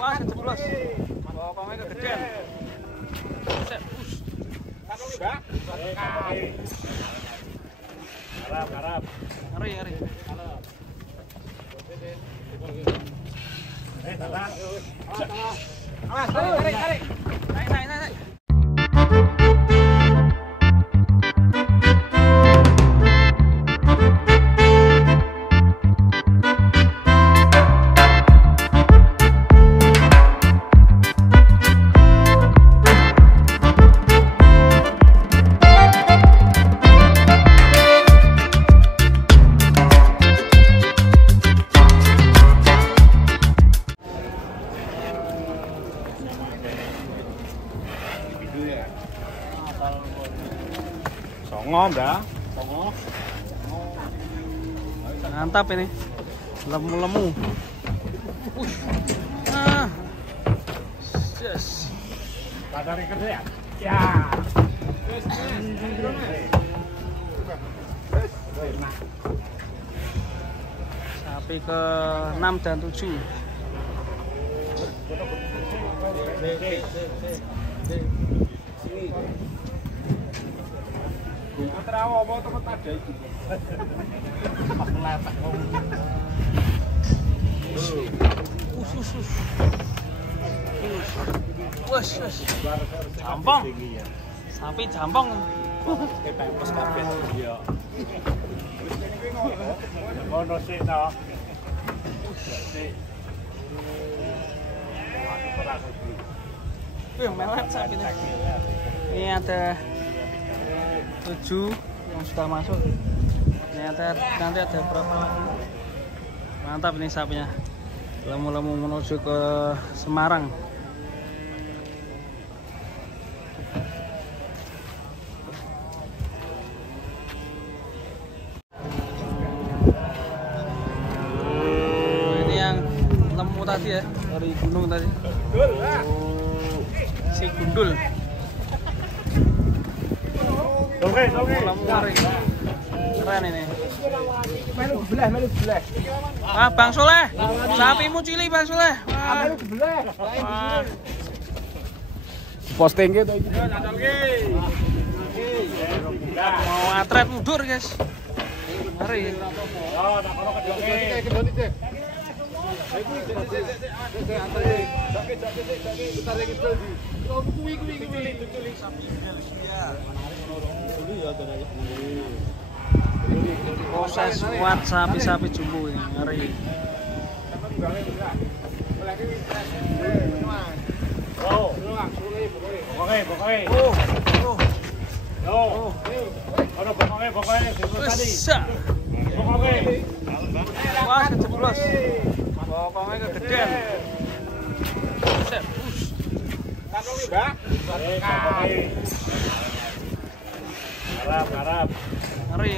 Wah, kejeblos. Bapaknya kegedean. Set, Garap. Ngeri. Tarik. Naik. Songo, Mbak. Mantap ini. Lemu. Yes. Padari kerja ya? Ya. Sapi ke-6 dan 7. Terawa apa tempat ada itu? Letak. Wes. Jampong. Sapi jampong. Kita pos kabeh ya. Ono sih to. Yang mewah sapi ini. Ini ada 7 yang sudah masuk. Nanti ada berapa lagi? Mantap ini sapinya. Lemu menuju ke Semarang. Ini yang lemu tadi ya, dari gunung tadi. Si gundul. Lemu hari. Keren ini. Melu belah. Bang Soleh. Sapimu cili Bang Soleh. Melu belah. Posting gitu iki. Mau atret mundur, guys. Mari. Nak kono kedonge. Proses buat sapi-sapi jumbo ini ngeri. Wah, kejeblos. Bapaknya kegedean. Set, Garap. ngeri.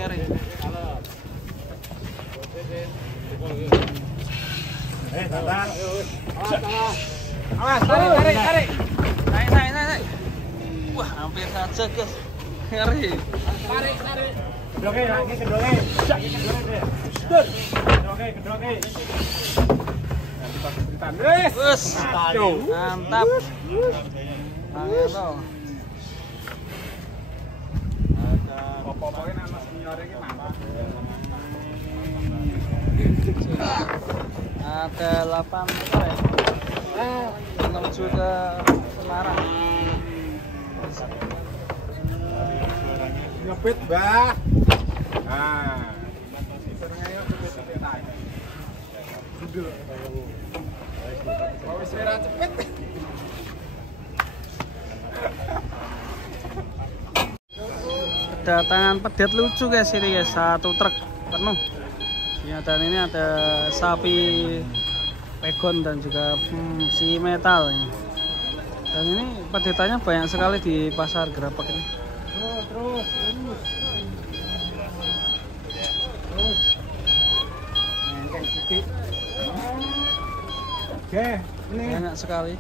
Tarik. Naik. Wah, hampir saja, guys. Ngeri. Tarik. Kedonge. Kedonge. Wes, mantap. Pokoknya nama senior ini mantap. Ada 8 motor ya. Menuju ke Semarang. Nyepit, Mbah. Nah. Wis ora cepet. Kedatangan pedet lucu guys ini guys, 1 truk penuh. Ya, dan ini ada sapi pegon dan juga si metal ini. Dan ini pedetannya banyak sekali di pasar Gerapak ini. Terus. Oke, ini Banyak sekali.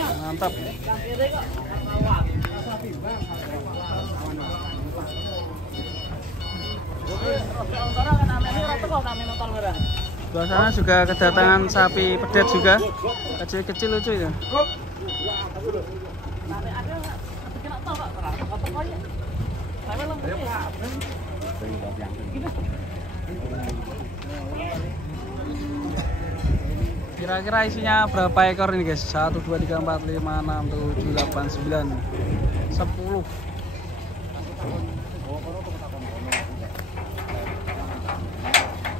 Mantap. Sebelah sana juga kedatangan sapi pedet juga, kecil-kecil lucu ya. Kira-kira isinya berapa ekor ini guys? 1, 2, 3, 4, 5, 6, 7, 8, 9, 10.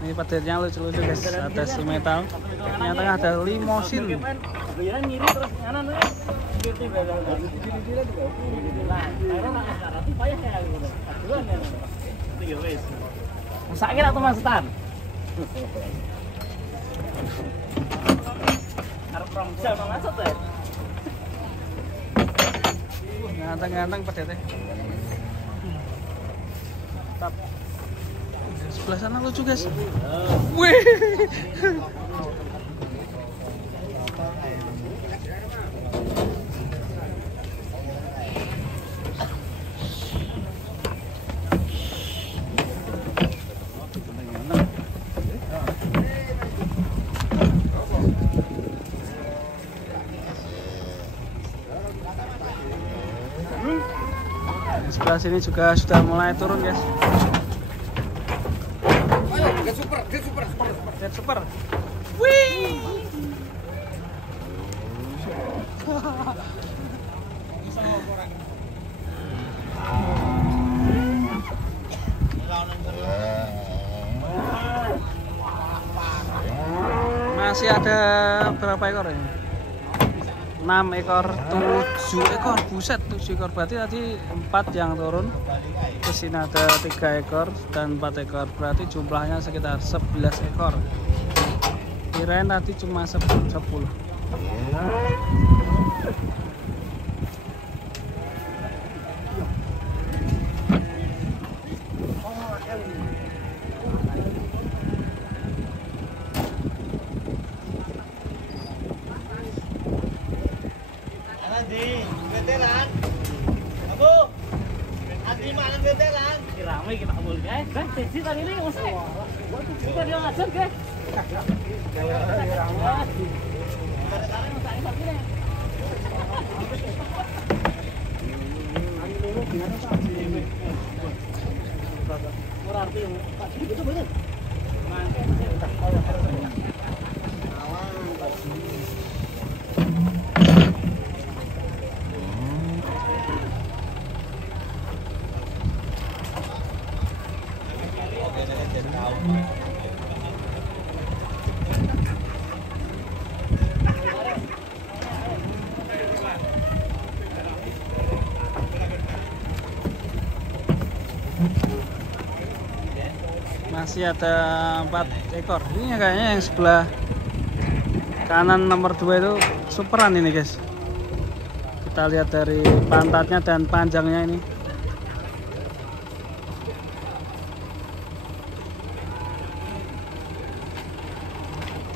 Ini pedetnya lucu-lucu guys, ada si metal. Yang tengah ada limosin. Sakit atau masukan? Ganteng-ganteng pedetnya. Mantap. Sebelah sana lucu guys. Wih. Sebelah sini juga sudah mulai turun guys. Dead super. Wih. Masih ada berapa ekor ini? 6 ekor, 7 ekor, buset 7 ekor, berarti tadi 4 yang turun. Terus sini ada 3 ekor dan 4 ekor, berarti jumlahnya sekitar 11 ekor. Kirain tadi cuma 10. Veteran. Aku. Adi mana veteran? Ramai kita boleh guys. Kan sesi tadi ini masih. Kita dia ngajar guys. Masih ada 4 ekor. Ini kayaknya yang sebelah kanan nomor 2 itu superan ini guys. Kita lihat dari pantatnya dan panjangnya ini.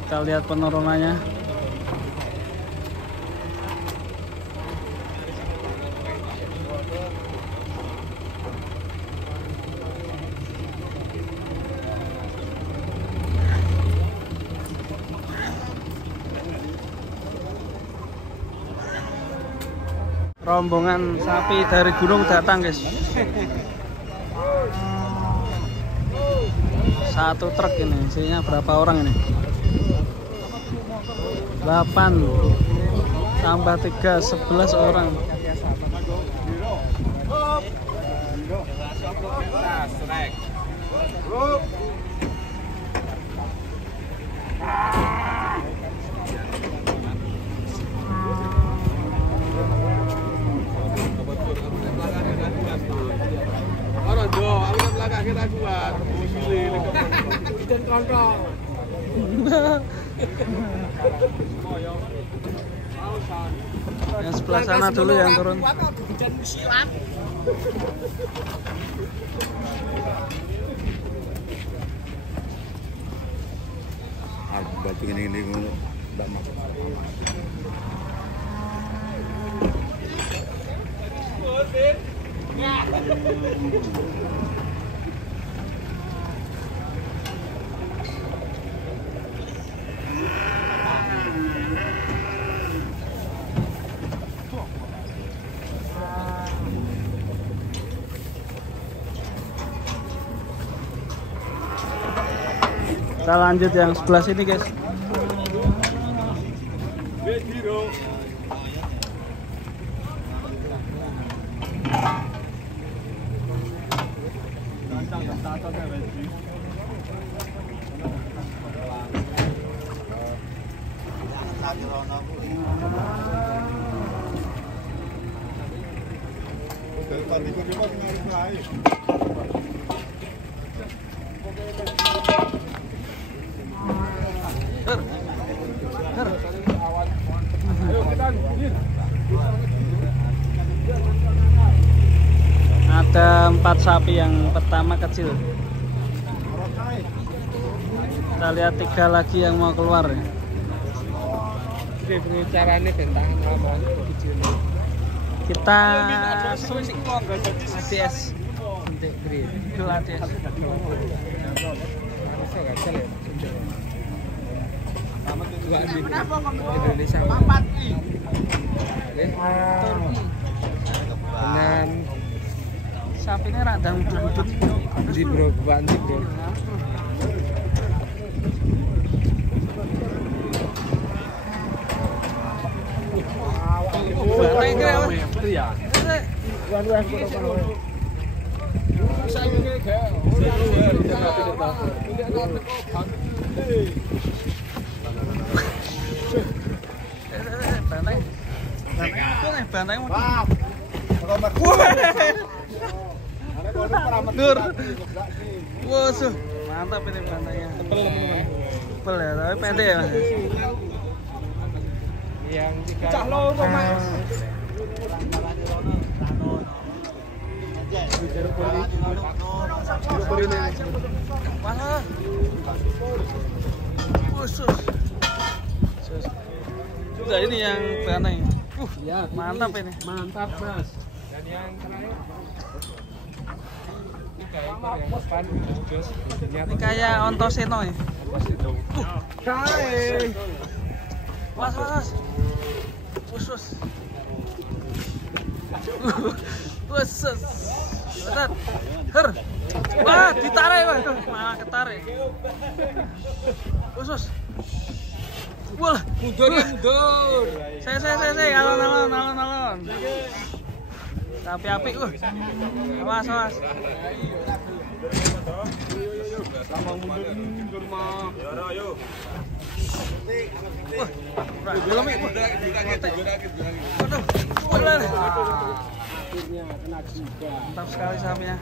Kita lihat penurunannya. Rombongan sapi dari gunung datang guys. 1 truk ini, isinya berapa orang ini? 8 tambah 3, 11 orang. Yang sebelah sana dulu yang turun. Baju ini enggak masuk. Kita lanjut yang sebelah sini guys. Ada 4 sapi, yang pertama kecil. Kita lihat 3 lagi yang mau keluar. Caranya bentangan ramon kecil. Kita suntik ATS. Suntik green. Itu ATS. Indonesia. Dengan sapi ini radang butut. di bro, banti bro. Nur. Wusuh, mantap ini bantainya. Tebel ya, tapi pendek ya Mas. Yang cah loro Mas. Mana? Khusus. Nah, ini yang bantai. Ya, Mantap ini. mantap Mas. Dan yang terakhir Ini kayak ontoseno ya. Was. Khusus. Khusus. Benar. Her. Wah, ditarik wah. Malah ketarik. Khusus. Wah, mundur. Saya alon. Tapi apik awas. Mantap sekali sapinya.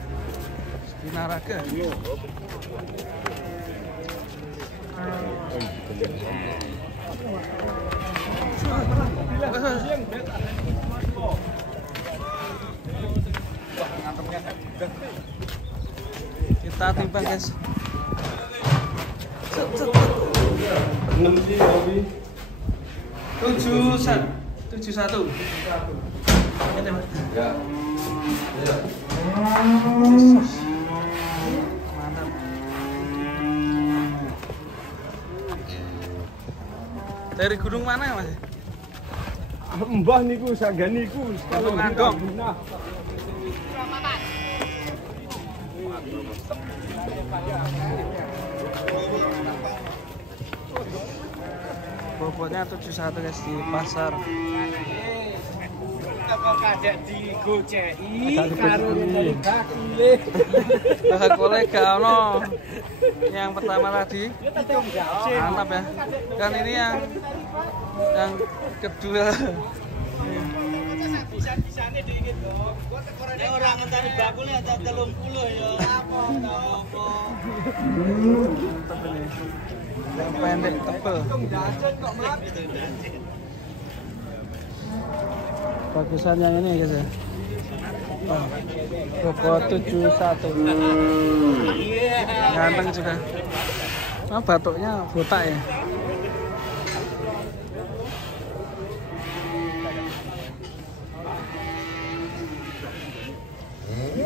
Dinaraga. Kita timbang guys. 71. Ya. Mantap. Dari gunung mana Mas? Mbah niku sagani niku Gunung Andong. Bobotnya 71 guys di pasar. Kok kadek digoceki karo kolega. Kolega ono. Yang pertama tadi. Mantap ya. Dan ini yang kedua. Bisa-bisane dingin kok. Nek ora ngenteni bakule ada 30 ya. Apa? Mantap ini. Yang pendek tebel. Bagusan yang ini guys ya. Bobot 71. Ganteng juga. Nah, batuknya botak ya.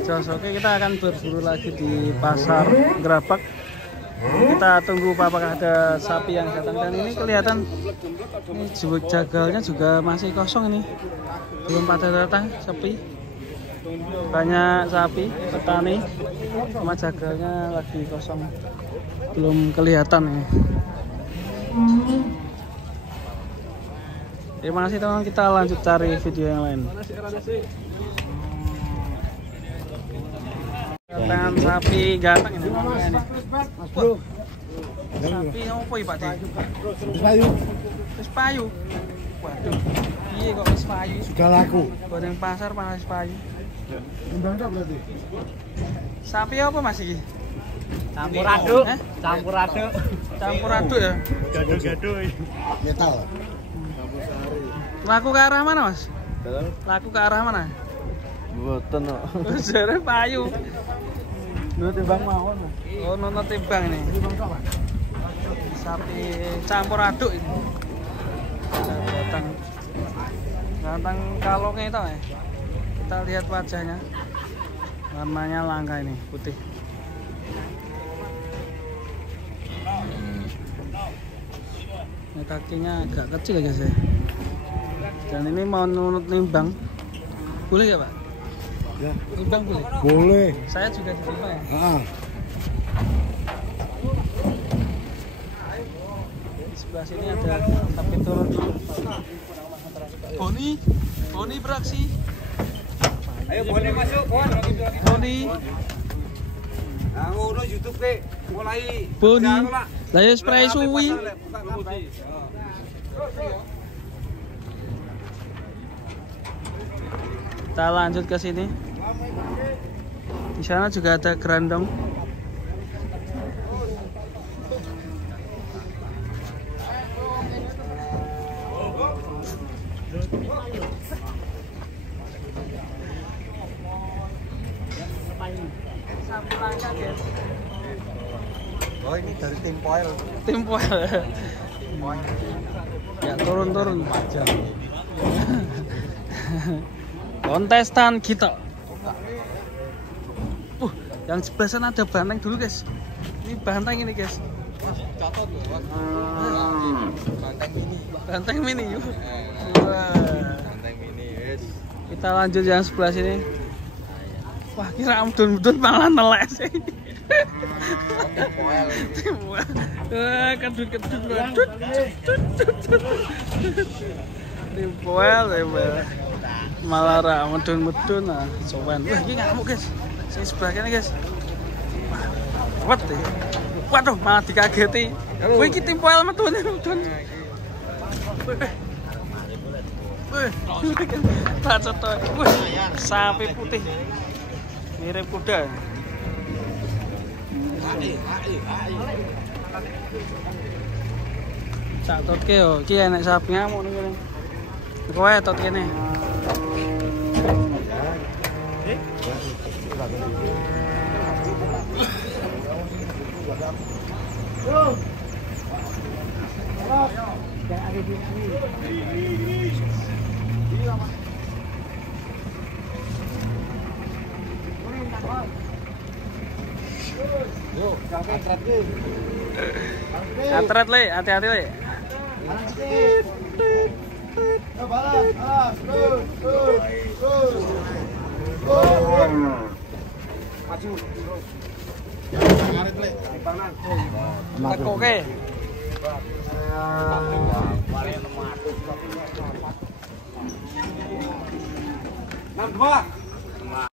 jos. Oke, kita akan berburu lagi di pasar Gerabak. Kita tunggu apakah ada sapi yang datang, dan ini kelihatan ini jagalnya juga masih kosong, ini belum pada datang sepi. Banyak sapi petani sama jagalnya lagi kosong, belum kelihatan ini. Terima kasih teman, kita lanjut cari video yang lain. Kedatangan sapi ganteng ini. Sapi apa ya Pak De? Wis payu. Waduh. Piye kok wis payu? Sudah laku. Goreng pasar malah wis payu. Mbak berarti. Sapi apa Mas iki? Campur aduk. Campur aduk. Campur aduk ya? Gado-gado. Metal. Laku ke arah mana Mas? Laku ke arah mana? Mboten kok. Jare payu. Nut timbang mawon. Oh, nonton timbang ini. Sapi campur aduk ini. Ganteng kalongnya itu ya. Kita lihat wajahnya. Warnanya langka ini, putih. Ini kakinya agak kecil ya guys ya. Dan ini mau nunut nimbang. Boleh ya Pak? Ya. Nimbang boleh? Boleh. Saya juga diterima ya? Di sebelah sini ada sapi turun dulu. Boni beraksi. Ayo Boni masuk, Boni. Nah, ngono YouTube ke mulai. Boni. Lah ya spray suwi. Kita lanjut ke sini. Di sana juga ada gerandong. Sapi langka guys. Oh, ini dari tim Poel. Tim Poel. Ya turun-turun. Kontestan kita. Yang sebelah sana ada banteng dulu guys. Ini banteng ini guys. Catat loh. Banteng mini. Banteng mini yuk. Banteng mini, wes. Kita lanjut yang sebelah sini. Wah, kira mudun-mudun malah nelek sih. Tim Poel. Wah, kedut-kedut. Tim Poel, malah ra medun-medun nah, sowan. Wah, iki ngamuk, guys. Sing sebelah kene, guys. Wat. Waduh, malah dikageti. Wah, iki Tim Poel medun. Wih. Bacot to. Wih, sapi putih. Mirip kuda. Cak totke yo, iki enek sapi ngamuk ning kene. Kowe tot kene. Atret le, hati-hati le. Teko ke. Nang dua.